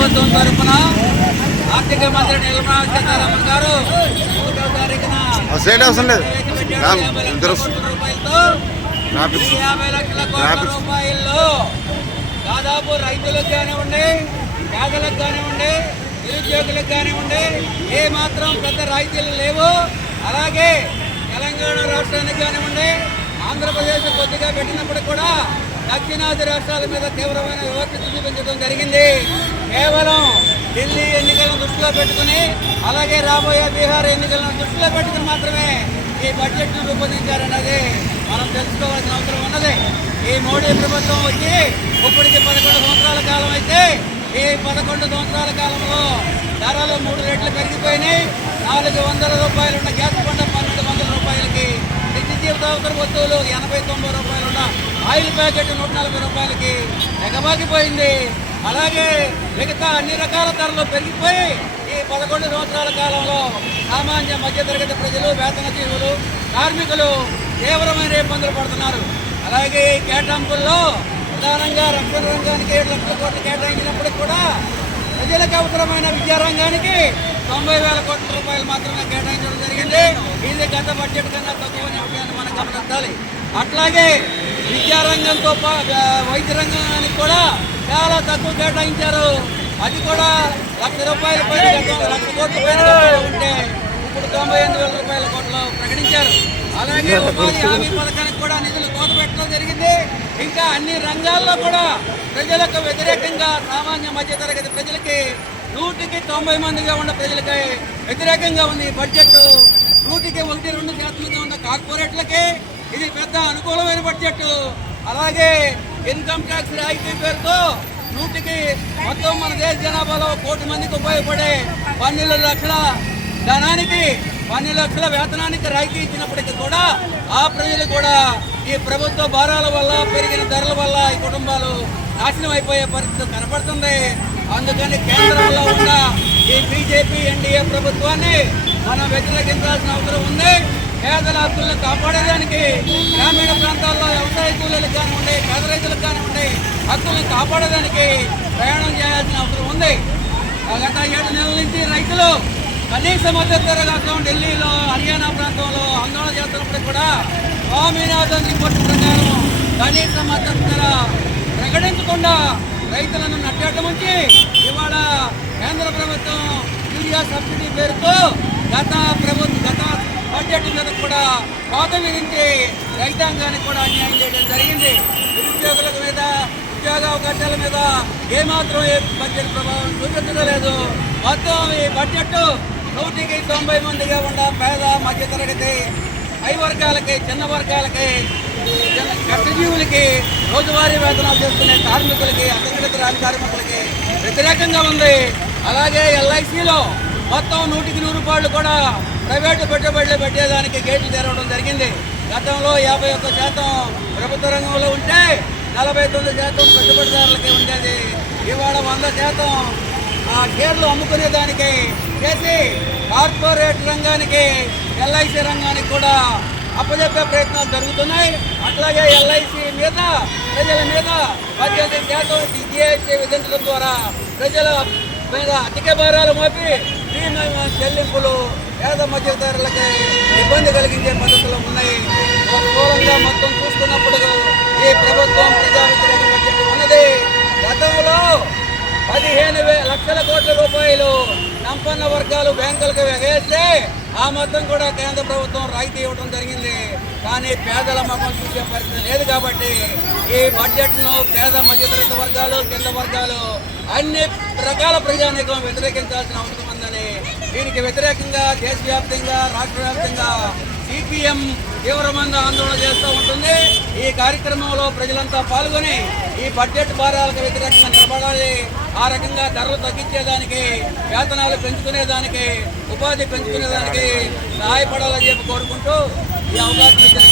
ప్రభుత్వం తరఫున ఆర్థిక మంత్రి నిర్మలా సీతారామన్ గారు ఒకటో తారీఖున అవసరం లేదు. యాభై లక్షల కోట్ల. రూపాయల్లో దాదాపు రైతులకు కానివ్వండి పేదలకు కానివ్వండి నిరుద్యోగులకు కానివ్వండి ఏ మాత్రం పెద్ద రాయితీలు లేవు. అలాగే తెలంగాణ రాష్ట్రానికి కానివ్వండి ఆంధ్రప్రదేశ్ కొద్దిగా పెట్టినప్పుడు కూడా దక్షిణాది రాష్ట్రాల మీద తీవ్రమైన వివక్షత చూపించడం జరిగింది. కేవలం ఢిల్లీ ఎన్నికలను దృష్టిలో పెట్టుకుని అలాగే రాబోయే బీహార్ ఎన్నికలను దృష్టిలో పెట్టుకుని మాత్రమే ఈ బడ్జెట్ను రూపొందించారన్నది మనం తెలుసుకోవాల్సిన అవసరం ఉన్నది. ఈ మోడీ ప్రభుత్వం వచ్చి ఇప్పటికి పదకొండు సంవత్సరాల కాలం అయితే ఈ పదకొండు సంవత్సరాల కాలంలో ధరలు మూడు రెట్లు పెరిగిపోయినాయి. నాలుగు వందల రూపాయలున్న గ్యాస్ పంట పన్నెండు వందల రూపాయలకి నిత్య జీవితావసర వస్తువులు ఎనభై తొంభై రూపాయలు ఆయిల్ ప్యాకెట్ నూట నలభై రూపాయలకి ఎగబాకిపోయింది అలాగే మిగతా అన్ని రకాల ధరలు పెరిగిపోయి ఈ పదకొండు సంవత్సరాల కాలంలో సామాన్య మధ్యతరగతి ప్రజలు వేతన జీవులు కార్మికులు తీవ్రమైన ఇబ్బందులు పడుతున్నారు. అలాగే ఈ కేటాంపుల్లో ప్రధానంగా రక్షణ రంగానికి ఏడు లక్షల కోట్లు కేటాయించినప్పటికి కూడా ప్రజలకు అవసరమైన విద్యారంగానికి తొంభై వేల కోట్ల రూపాయలు మాత్రమే కేటాయించడం జరిగింది. ఇది గత బడ్జెట్ కన్నా తక్కువ అనే మనం గమనించాలి. అట్లాగే విద్యారంగంతో వైద్య రంగానికి కూడా చాలా తక్కువ కేటాయించారు. అది కూడా లక్ష రూపాయల పైన లక్ష కోట్ల పైన ఉంటే ఇప్పుడు తొంభై ఎనిమిది వేల రూపాయల కోట్లు ప్రకటించారు. అలాగే ఉపాధి హామీ పథకానికి కూడా నిధులు కోత పెట్టడం జరిగింది. ఇంకా అన్ని రంగాల్లో కూడా ప్రజలకు వ్యతిరేకంగా సామాన్య మధ్యతరగతి ప్రజలకి నూటికి తొంభై మందిగా ఉన్న ప్రజలకి వ్యతిరేకంగా ఉంది బడ్జెట్ నూటికి ఒకటి రెండు శాతంగా ఉన్న కార్పొరేట్లకి ఇది పెద్ద అనుకూలమైన బడ్జెట్. అలాగే ఇన్కమ్ ట్యాక్స్ రాయితీ పేరుతో నూటికి మొత్తం మన దేశ జనాభాలో కోటి మందికి ఉపయోగపడే పన్నెండు లక్షల ధనానికి పన్నెండు లక్షల వేతనానికి రాయితీ ఇచ్చినప్పటికీ కూడా ఆ ప్రజలు కూడా ఈ ప్రభుత్వ భారాల వల్ల పెరిగిన ధరల వల్ల ఈ కుటుంబాలు నాశనం అయిపోయే పరిస్థితి కనపడుతుంది. అందుకని కేంద్రంలో ఉన్న ఈ బీజేపీ ఎన్డీఏ ప్రభుత్వాన్ని మనం వ్యతిరేకించాల్సిన అవసరం ఉంది. పేదల హక్కులను కాపాడేదానికి గ్రామీణ ప్రాంతాల్లో వ్యవసాయ కూలీలకు కానివ్వండి పేద రైతులకు కానివ్వండి హక్కులను కాపాడేదానికి ప్రయాణం చేయాల్సిన అవసరం ఉంది. గత ఏడు నెలల నుంచి రైతులు కనీస మద్దతు ధర కోసం ఢిల్లీలో హర్యానా ప్రాంతంలో ఆందోళన చేస్తున్నప్పుడు కూడా స్వామినాథన్ రిపోర్టు ప్రకారం కనీస మద్దతు ధర ప్రకటించకుండా రైతులను నట్టడం ఉంచి ఇవాళ కేంద్ర ప్రభుత్వం యూరియా సబ్సిడీ పేరుతో గత ప్రభుత్వం గత బడ్జెట్ కూడా కోత విధించి రైతాంగానికి కూడా అన్యాయం చేయడం జరిగింది. నిరుద్యోగుల మీద ఉద్యోగ అవకాశాల మీద ఏమాత్రం ఏ బడ్జెట్ ప్రభావం చూపించలేదు మొత్తం ఈ బడ్జెట్ నూటికి తొంభై మందిగా ఉన్న పేద మధ్యతరగతి పై వర్గాలకి చిన్న వర్గాలకి కష్టజీవులకి రోజువారీ వేతనాలు చేసుకునే కార్మికులకి అసంఘటిత రాజ కార్మికులకి వ్యతిరేకంగా ఉంది. అలాగే ఎల్ఐసిలో మొత్తం నూటికి నూరు రూపాయలు కూడా ప్రైవేటు పెట్టుబడులు పెట్టేదానికి గేట్లు తెరవడం జరిగింది. గతంలో యాభై ఒక్క శాతం ప్రభుత్వ రంగంలో ఉంటే నలభై తొమ్మిది శాతం పెట్టుబడిదారులకి ఉండేది. ఇవాళ వంద శాతం ఆ షేర్లు అమ్ముకునే దానికి చేసి కార్పొరేట్ రంగానికి ఎల్ఐసి రంగానికి కూడా అప్పచెప్పే ప్రయత్నాలు జరుగుతున్నాయి. అట్లాగే ఎల్ఐసి మీద ప్రజల మీద పద్దెనిమిది శాతం జిఎస్టీ విధించడం ద్వారా ప్రజల మీద అధిక భారాలు మోపి ప్రీమియం చెల్లింపులు పేద మధ్యతరలకి ఇబ్బంది కలిగించే పద్ధతులు ఉన్నాయి. స్థూలంగా మొత్తం చూస్తున్నప్పుడు ఈ ప్రభుత్వం ప్రజా వ్యతిరేక బడ్జెట్ ఉన్నది. గతంలో పదిహేను లక్షల కోట్ల రూపాయలు సంపన్న వర్గాలు బ్యాంకులకు వేస్తే ఆ మొత్తం కూడా కేంద్ర ప్రభుత్వం రాయితీ ఇవ్వడం జరిగింది. కానీ పేదల మొహం చూసే పరిస్థితి లేదు కాబట్టి ఈ బడ్జెట్ను పేద మధ్యతరగతి వర్గాలు కింద వర్గాలు అన్ని రకాల ప్రజానీకం వ్యతిరేకించాల్సిన అవసరం దీనికి వ్యతిరేకంగా దేశవ్యాప్తంగా రాష్ట్ర వ్యాప్తంగా సిపిఎం తీవ్రమైన ఆందోళన చేస్తూ ఉంటుంది. ఈ కార్యక్రమంలో ప్రజలంతా పాల్గొని ఈ బడ్జెట్ భారాలకు వ్యతిరేకంగా నిలబడాలి. ఆ రకంగా ధరలు తగ్గించేదానికి వేతనాలు పెంచుకునేదానికి ఉపాధి పెంచుకునేదానికి సహాయపడాలని చెప్పి కోరుకుంటూ ఈ అవకాశం ఇచ్చిన